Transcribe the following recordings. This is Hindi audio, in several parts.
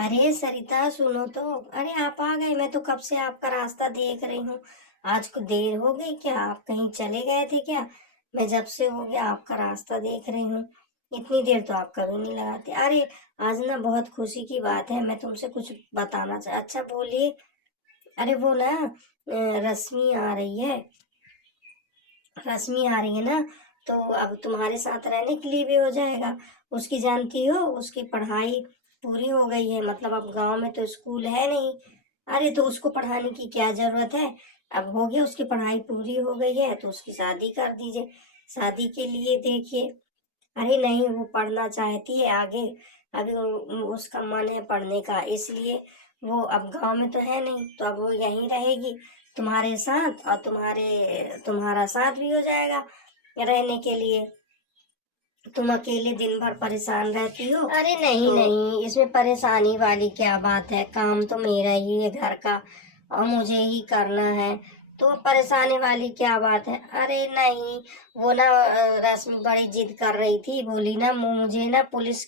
अरे सरिता सुनो तो। अरे आप आ गए, मैं तो कब से आपका रास्ता देख रही हूँ। आज को देर हो गई क्या? आप कहीं चले गए थे क्या? मैं जब से हो गया आपका रास्ता देख रही हूँ। इतनी देर तो आप कभी नहीं लगाते। अरे आज ना बहुत खुशी की बात है, मैं तुमसे कुछ बताना अच्छा बोलिए। अरे वो ना रश्मि आ रही है। रश्मि आ रही है ना, तो अब तुम्हारे साथ रहने के लिए भी हो जाएगा। उसकी जानती हो, उसकी पढ़ाई पूरी हो गई है, मतलब अब गांव में तो स्कूल है नहीं। अरे तो उसको पढ़ाने की क्या जरूरत है? अब हो गया, उसकी पढ़ाई पूरी हो गई है तो उसकी शादी कर दीजिए। शादी के लिए देखिए। अरे नहीं, वो पढ़ना चाहती है आगे। अभी उसका मन है पढ़ने का, इसलिए वो अब गांव में तो है नहीं, तो अब वो यहीं रहेगी तुम्हारे साथ, और तुम्हारा साथ भी हो जाएगा रहने के लिए। तुम अकेले दिन भर परेशान रहती हो। अरे नहीं तो नहीं, इसमें परेशानी वाली क्या बात है? काम तो मेरा ही है घर का, और मुझे ही करना है, तो परेशानी वाली क्या बात है? अरे नहीं, वो ना रश्मि बड़ी जिद कर रही थी, बोली ना मुझे ना पुलिस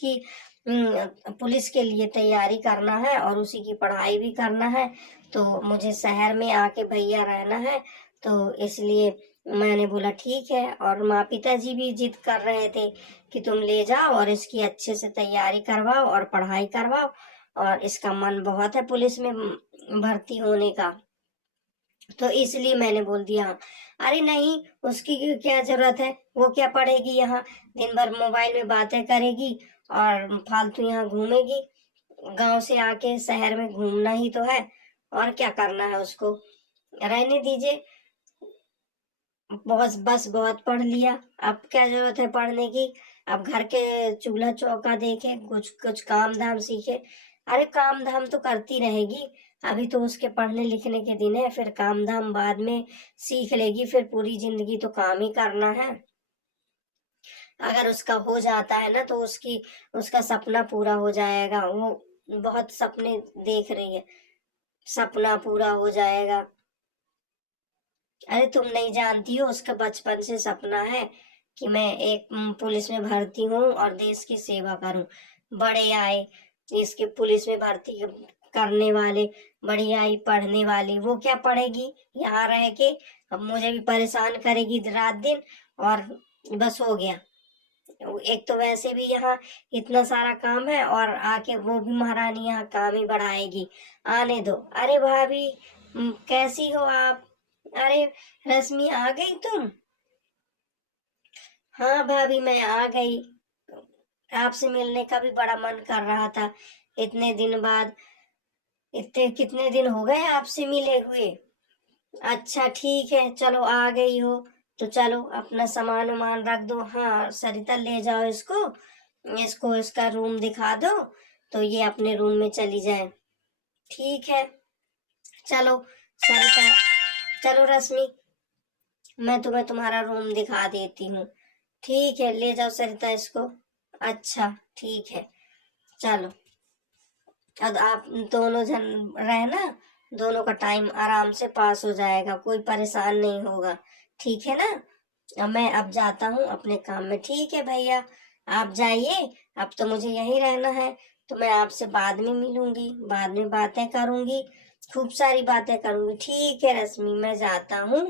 के लिए तैयारी करना है और उसी की पढ़ाई भी करना है, तो मुझे शहर में आके भैया रहना है। तो इसलिए मैंने बोला ठीक है, और माँ पिताजी भी जिद कर रहे थे कि तुम ले जाओ और इसकी अच्छे से तैयारी करवाओ और पढ़ाई करवाओ, और इसका मन बहुत है पुलिस में भर्ती होने का, तो इसलिए मैंने बोल दिया। अरे नहीं, उसकी क्या जरूरत है? वो क्या पढ़ेगी यहाँ? दिन भर मोबाइल में बातें करेगी और फालतू यहाँ घूमेगी। गांव से आके शहर में घूमना ही तो है, और क्या करना है उसको? रहने दीजिए। बहुत पढ़ लिया, अब क्या जरूरत है पढ़ने की? अब घर के चूल्हा चौका देखे, कुछ कुछ काम धाम सीखे। अरे काम धाम तो करती रहेगी, अभी तो उसके पढ़ने लिखने के दिन है, फिर काम धाम बाद में सीख लेगी, फिर पूरी जिंदगी तो काम ही करना है। अगर उसका हो जाता है ना तो उसका सपना पूरा हो जाएगा। वो बहुत सपने देख रही है, सपना पूरा हो जाएगा। अरे तुम नहीं जानती हो, उसका बचपन से सपना है कि मैं एक पुलिस में भर्ती हूँ और देश की सेवा करूं। बड़े आए इसके पुलिस में भर्ती करने वाले, बड़ी आई पढ़ने वाली, वो क्या पढ़ेगी यहाँ रह के? अब मुझे भी परेशान करेगी रात दिन, और बस हो गया। एक तो वैसे भी यहाँ इतना सारा काम है, और आके वो भी महारानी यहाँ काम ही बढ़ाएगी। आने दो। अरे भाभी, कैसी हो आप? अरे रश्मि आ गई तुम? हाँ भाभी, मैं आ गई। आपसे मिलने का भी बड़ा मन कर रहा था, इतने दिन बाद। इतने कितने दिन हो गए आपसे मिले हुए। अच्छा ठीक है, चलो आ गई हो तो चलो अपना सामान वामान रख दो। हाँ सरिता, ले जाओ इसको, इसको इसका रूम दिखा दो, तो ये अपने रूम में चली जाए। ठीक है, चलो सरिता। चलो रश्मि, मैं तुम्हें तुम्हारा रूम दिखा देती हूँ। ठीक है, ले जाओ सरिता इसको। अच्छा ठीक है, चलो। अब आप दोनों जन रहना, दोनों का टाइम आराम से पास हो जाएगा, कोई परेशान नहीं होगा। ठीक है ना? अब जाता हूँ अपने काम में। ठीक है भैया, आप जाइए। अब तो मुझे यहीं रहना है, तो मैं आपसे बाद में मिलूंगी, बाद में बातें करूंगी, खूब सारी बातें करूंगी। ठीक है रश्मि, मैं जाता हूँ।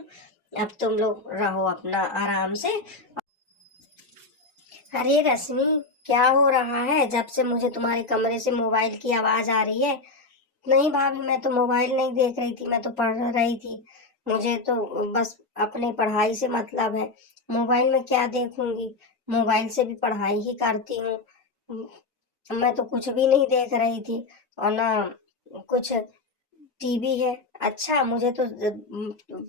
अब तुम लोग रहो अपना आराम से। अरे रश्मि, क्या हो रहा है? जब से मुझे तुम्हारे कमरे से मोबाइल की आवाज आ रही है। नहीं भाभी, मैं तो मोबाइल नहीं देख रही थी, मैं तो पढ़ रही थी। मुझे तो बस अपने पढ़ाई से मतलब है, मोबाइल में क्या देखूंगी? मोबाइल से भी पढ़ाई ही करती हूँ। मैं तो कुछ भी नहीं देख रही थी, और ना कुछ टीवी है। अच्छा, मुझे तो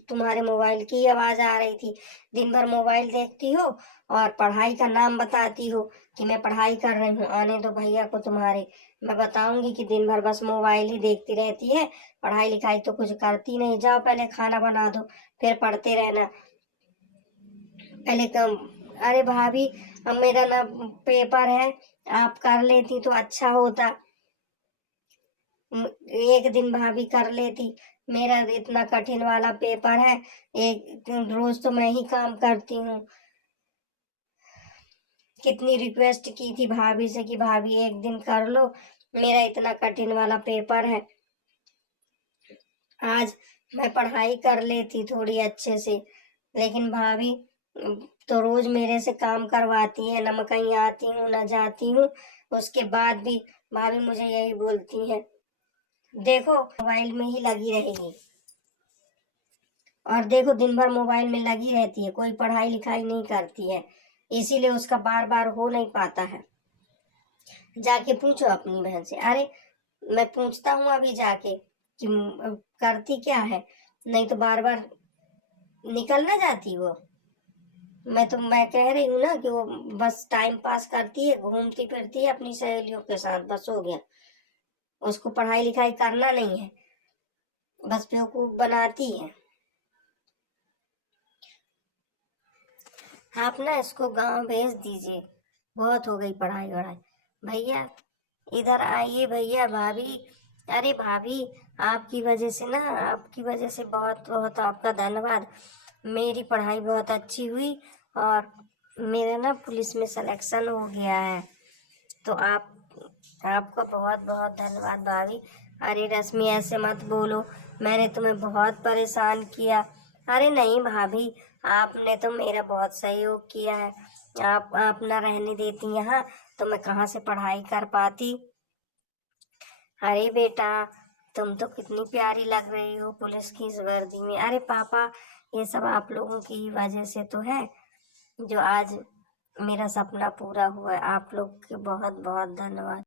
तुम्हारे मोबाइल की आवाज आ रही थी। दिन भर मोबाइल देखती हो और पढ़ाई का नाम बताती हो कि मैं पढ़ाई कर रही हूँ। आने दो भैया को तुम्हारे, मैं बताऊंगी कि दिन भर बस मोबाइल ही देखती रहती है, पढ़ाई लिखाई तो कुछ करती नहीं। जाओ पहले खाना बना दो, फिर पढ़ते रहना। पहले कम। अरे भाभी, अब मेरा ना पेपर है, आप कर लेती तो अच्छा होता। एक दिन भाभी कर लेती, मेरा इतना कठिन वाला पेपर है। एक रोज तो मैं ही काम करती हूँ। कितनी रिक्वेस्ट की थी भाभी से कि भाभी एक दिन कर लो, मेरा इतना कठिन वाला पेपर है। आज मैं पढ़ाई कर लेती थोड़ी अच्छे से, लेकिन भाभी तो रोज मेरे से काम करवाती है, न मैं कहीं आती हूँ न जाती हूँ, उसके बाद भी भाभी मुझे यही बोलती है, देखो मोबाइल में ही लगी रहेगी। और देखो दिन भर मोबाइल में लगी रहती है, कोई पढ़ाई लिखाई नहीं करती है, इसीलिए उसका बार बार हो नहीं पाता है। जाके पूछो अपनी बहन से। अरे मैं पूछता हूँ अभी जाके कि करती क्या है, नहीं तो बार बार निकल ना जाती वो। मैं कह रही हूँ ना कि वो बस टाइम पास करती है, घूमती फिरती है अपनी सहेलियों के साथ, बस हो गया। उसको पढ़ाई लिखाई करना नहीं है, बस बेवकूफ बनाती है। आप ना इसको गांव भेज दीजिए, बहुत हो गई पढ़ाई वढ़ाई। भैया इधर आइए भैया। भाभी, अरे भाभी, आपकी वजह से ना, आपकी वजह से बहुत बहुत आपका धन्यवाद। मेरी पढ़ाई बहुत अच्छी हुई और मेरा ना पुलिस में सिलेक्शन हो गया है, तो आपका बहुत बहुत धन्यवाद भाभी। अरे रश्मि ऐसे मत बोलो, मैंने तुम्हें बहुत परेशान किया। अरे नहीं भाभी, आपने तो मेरा बहुत सहयोग किया है। आप ना रहने देती यहाँ तो मैं कहाँ से पढ़ाई कर पाती। अरे बेटा, तुम तो कितनी प्यारी लग रही हो पुलिस की इस वर्दी में। अरे पापा, ये सब आप लोगों की ही वजह से तो है जो आज मेरा सपना पूरा हुआ है। आप लोग के बहुत बहुत धन्यवाद।